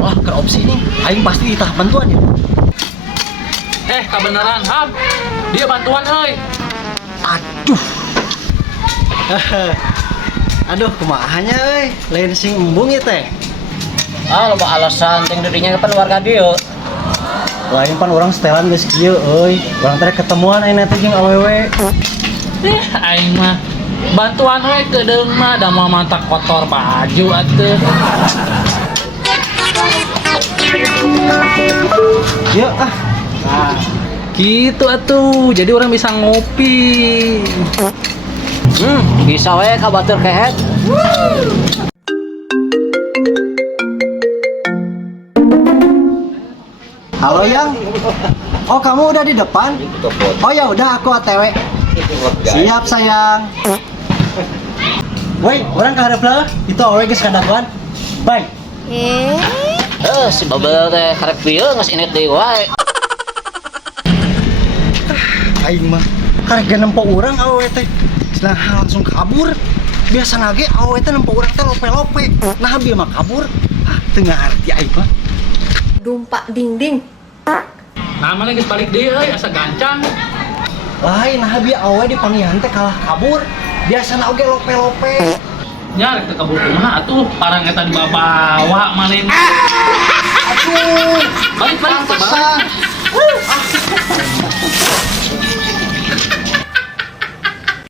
Wah, ke opsi nih. Aing pasti di tahap bantuan ya. Kebenaran Ham, dia bantuan euy. Aduh. Aduh, kumahanya euy. Lain sing embung ya teh. Loba alasan ting dirinya kan warga dieu. Lain pan orang setelan geus kieu euy. Urang teh ketemuan ayeuna teh jeung awewe. Aing mah bantuan we kedeung mah da mah mantak kotor baju atuh. Yuk ah. Nah, gitu atuh. Jadi orang bisa ngopi. Bisa we ka batur kehet. Halo Yang. Oh, kamu udah di depan? Oh ya udah, aku OTW. Siap sayang. Woi, orang ke hadap lah. Itu awewe geus kadaguan. Bye. Si babel teh karek pieu geus init deui wae. Aing mah karek ge nempo urang awewe teh. Cenah langsung kabur. Biasa nage awewe teh nempo urang teh lope-lope. Nah bieu mah kabur. Teu ngarti aing mah. Dumpak dinding. Nah, mana geus balik deui euy asa gancang. Lain nah bieu awewe di panihan teh kalah kabur. Biasana oge lope-lope. Nya rek teu kabur kumaha atuh, parang eta dibawa manen. Aduh. Balik balik. Pantesan.